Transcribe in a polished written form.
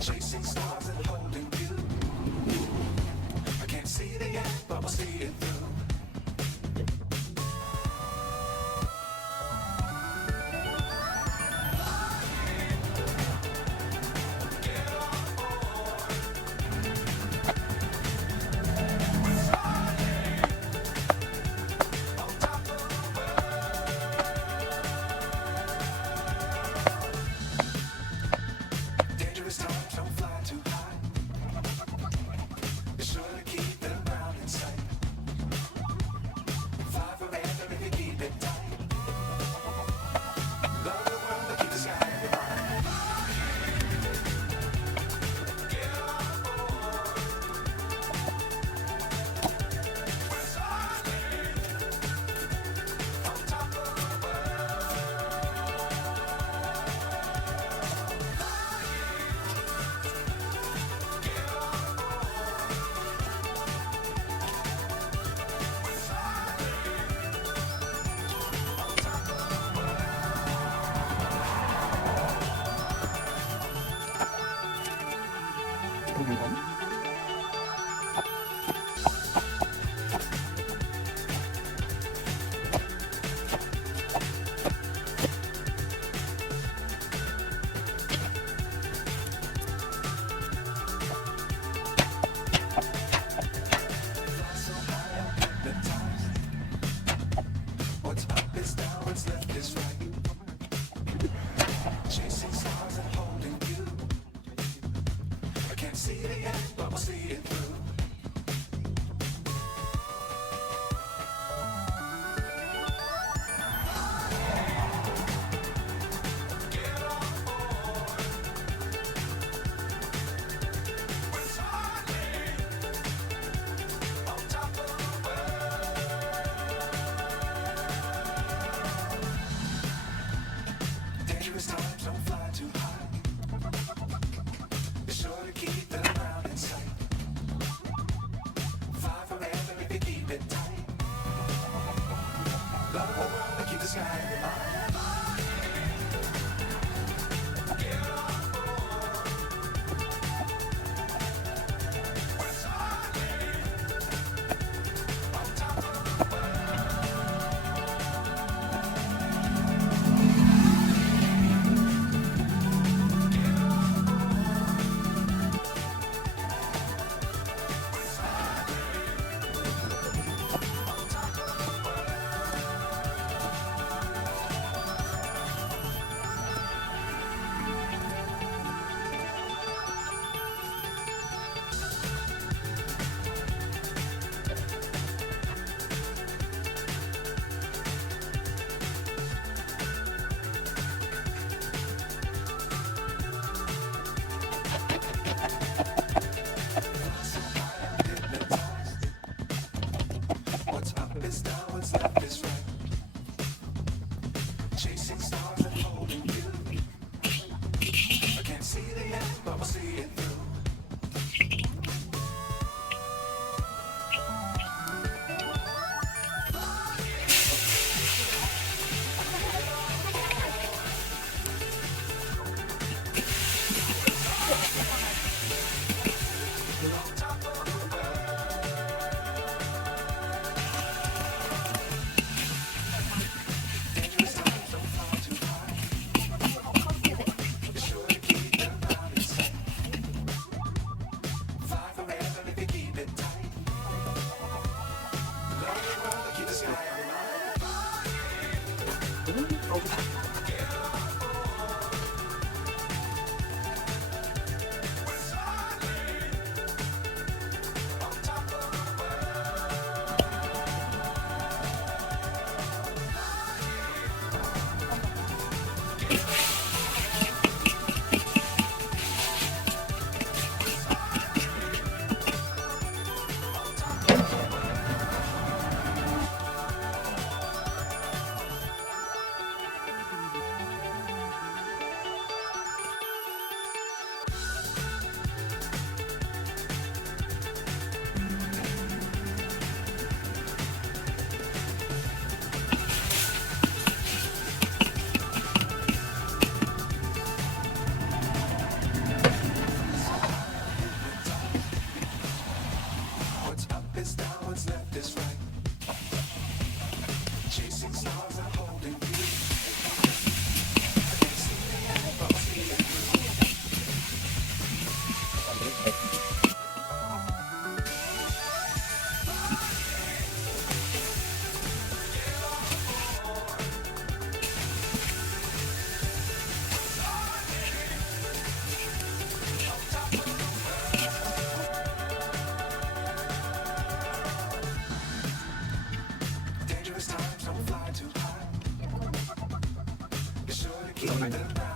Chasing stars and holding you. I can't see the end, but we'll see it through. Dangerous times, don't fly too high. Be sure to keep the ground in sight. Fly forever if you keep it tight. Love the world, but keep the sky in your mind. What's up is down, what's left is right. Chasing stars and holding you. I can't see the end, but we'll see it through. Dangerous times, don't fly too high. Be sure to keep the ground in sight. Fly forever if you keep it tight. Love the world, but keep the sky in your mind. What's up is down, what's left is right. Chasing stars and holding you. I can't see the end, but we'll see it through. Dangerous times, don't fly too high. Be sure to keep the ground in sight. Don't mind that.